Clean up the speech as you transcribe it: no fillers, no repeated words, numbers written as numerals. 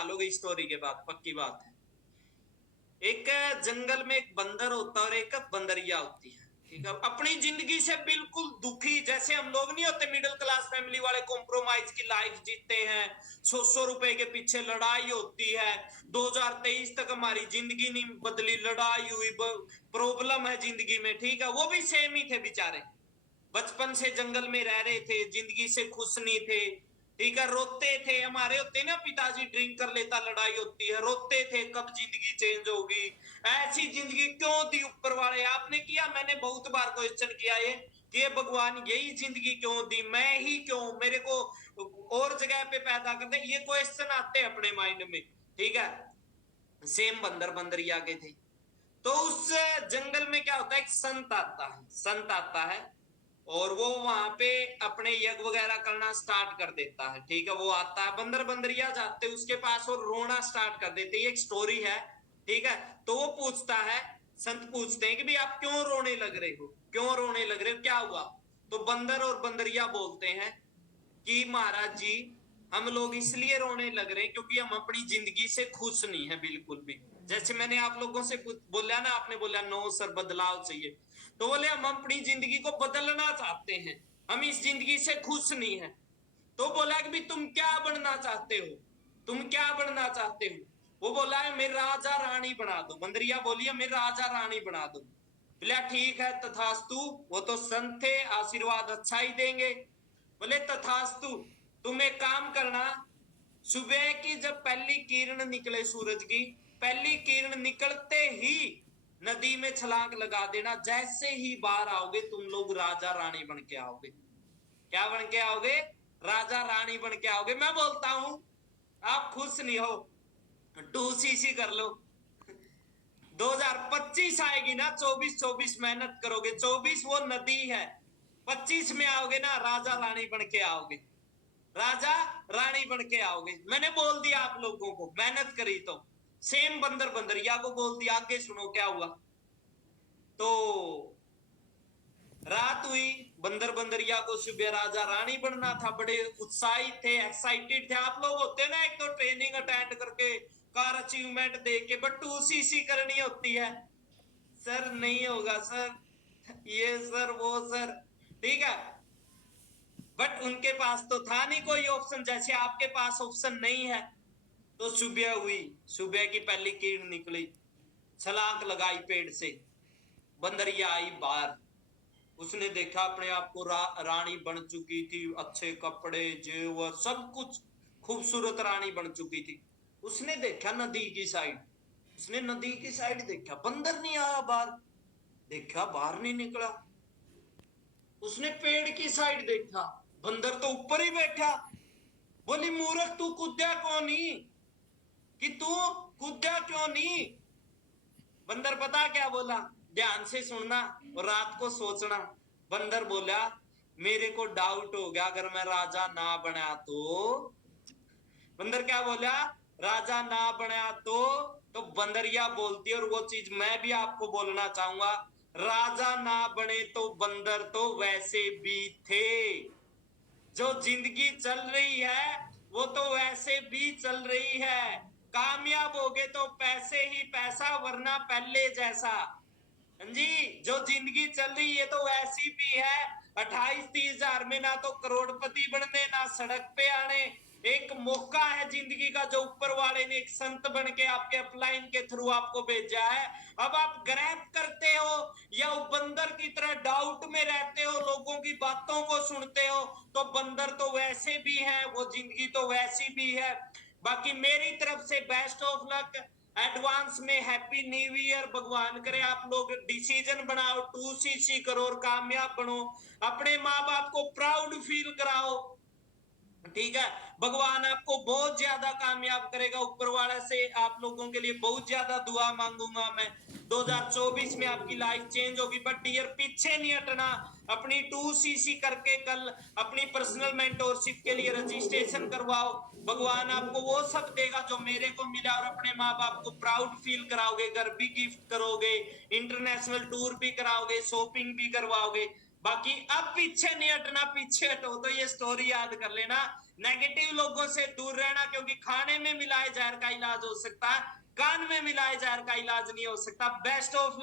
बना लोगे स्टोरी के बाद, पक्की बात है। एक जंगल में एक बंदर होता है और एक बंदरिया होती है, ठीक है। अपनी जिंदगी से बिल्कुल दुखी, जैसे हम लोग नहीं होते मिडिल क्लास फैमिली वाले, कॉम्प्रोमाइज की लाइफ जीते हैं, 100 रुपए के पीछे लड़ाई होती है, 2023 तक हमारी जिंदगी नहीं बदली, लड़ाई हुई, प्रॉब्लम है जिंदगी में, ठीक है। वो भी सेम ही थे बेचारे, बचपन से जंगल में रह रहे थे, जिंदगी से खुश नहीं थे, ठीक है। रोते थे, हमारे होते ना पिताजी ड्रिंक कर लेता, लड़ाई होती है, रोते थे कब जिंदगी चेंज होगी, ऐसी जिंदगी क्यों दी ऊपर वाले, आपने किया, मैंने बहुत बार क्वेश्चन किया ये कि भगवान यही जिंदगी क्यों दी, मैं ही क्यों, मेरे को और जगह पे पैदा कर दे, ये क्वेश्चन आते हैं अपने माइंड में, ठीक है। सेम बंदर बंदरिया के थे। तो उस जंगल में क्या होता है, एक संत आता है, संत आता है और वो वहां पे अपने यज्ञ वगैरह करना स्टार्ट कर देता है, ठीक है। वो आता है, बंदर बंदरिया जाते उसके पास और रोना स्टार्ट कर देते, ये एक स्टोरी है, ठीक है। तो वो पूछता है, संत पूछते हैं कि भाई आप क्यों रोने लग रहे हो, क्यों रोने लग रहे हो, क्या हुआ। तो बंदर और बंदरिया बोलते हैं कि महाराज जी, हम लोग इसलिए रोने लग रहे हैं क्योंकि हम अपनी जिंदगी से खुश नहीं है बिल्कुल भी। जैसे मैंने आप लोगों से बोला ना, आपने बोला नो सर बदलाव चाहिए, तो बोले हम अपनी जिंदगी को बदलना चाहते हैं, हम इस जिंदगी से खुश नहीं है। तो बोला कि भी तुम क्या बनना चाहते हो, तुम क्या बनना चाहते हो। वो बोला है मैं राजा रानी बना दो, बंदरिया बोलिए मैं राजा रानी बना दो। बोला ठीक है तथास्तु, वो तो संत थे, आशीर्वाद अच्छा ही देंगे। बोले तथास्तु, तुम एक काम करना, सुबह की जब पहली किरण निकले सूरज की, पहली किरण निकलते ही नदी में छलांग लगा देना, जैसे ही बाहर आओगे तुम लोग राजा रानी बन के आओगे। क्या बन के आओगे, राजा रानी बन के आओगे। मैं बोलता हूं आप खुश नहीं हो, 2cc कर लो, 2025 आएगी ना, 24 मेहनत करोगे, 24 वो नदी है, 25 में आओगे ना राजा रानी बन के आओगे, राजा रानी बन के आओगे। मैंने बोल दिया आप लोगों को, मेहनत करी तो। सेम बंदर बंदरिया को बोल दिया, आगे सुनो क्या हुआ। तो रात हुई, बंदर बंदरिया को सुबह राजा रानी बनना था, बड़े उत्साहित थे, एक्साइटेड थे। आप लोग होते ना, एक तो ट्रेनिंग अटेंड करके कार अचीवमेंट दे के, बट 2cc करनी होती है, सर नहीं होगा सर, ये सर वो सर, ठीक है। बट उनके पास तो था नहीं कोई ऑप्शन, जैसे आपके पास ऑप्शन नहीं है। तो सुबह हुई, सुबह की पहली किरण निकली, छलांग लगाई पेड़ से, बंदरिया आई बाहर, उसने देखा अपने आप को रानी बन चुकी थी, अच्छे कपड़े जेवर सब कुछ, खूबसूरत रानी बन चुकी थी। उसने देखा नदी की साइड, उसने नदी की साइड देखा, बंदर नहीं आया बाहर, देखा बाहर नहीं निकला। उसने पेड़ की साइड देखा, बंदर तो ऊपर ही बैठा। बोली मूर्ख तू कूदा क्यों नहीं, कि तू कूदा क्यों नहीं। बंदर पता क्या बोला, ध्यान से सुनना और रात को सोचना। बंदर बोला मेरे को डाउट हो गया, अगर मैं राजा ना बना तो। बंदर क्या बोला, राजा ना बना तो बंदरिया बोलती है, और वो चीज मैं भी आपको बोलना चाहूंगा, राजा ना बने तो बंदर तो वैसे भी थे, जो जिंदगी चल रही है वो तो वैसे भी चल रही है। कामयाब हो गए तो पैसे ही पैसा, वरना पहले जैसा। जी, जो जिंदगी चल रही है तो वैसी भी है, 28-30 हजार में ना तो करोड़पति बनने ना सड़क पे आने, एक मौका है जिंदगी का, जो ऊपर वाले ने एक संत बन के आपके अपलाइन के थ्रू आपको भेजा है। अब आप ग्रैब करते हो या बंदर की तरह डाउट में रहते हो, लोगों की बातों को सुनते हो, तो बंदर तो वैसे भी है, वो जिंदगी तो वैसी भी है। बाकी मेरी तरफ से बेस्ट ऑफ लक, एडवांस में हैप्पी न्यू ईयर। भगवान करे आप लोग डिसीजन बनाओ, 2cc करो और कामयाब बनो, अपने माँ बाप को प्राउड फील कराओ, ठीक है। भगवान आपको बहुत ज्यादा कामयाब करेगा, ऊपर वाले से आप लोगों के लिए बहुत ज्यादा दुआ मांगूंगा मैं। 2024 में आपकी लाइफ चेंज होगी, बट डियर पीछे नहीं हटना, अपनी 2cc करके कल अपनी पर्सनल मेंटोरशिप के लिए रजिस्ट्रेशन करवाओ। भगवान आपको वो सब देगा जो मेरे को मिला, और अपने माँ बाप को प्राउड फील कराओगे, घर भी गिफ्ट करोगे, इंटरनेशनल टूर भी कराओगे, शॉपिंग भी करवाओगे। बाकी अब पीछे नहीं हटना, पीछे हटो तो ये स्टोरी याद कर लेना। नेगेटिव लोगों से दूर रहना, क्योंकि खाने में मिलाए जहर का इलाज हो सकता है, कान में मिलाए जहर का इलाज नहीं हो सकता। Best of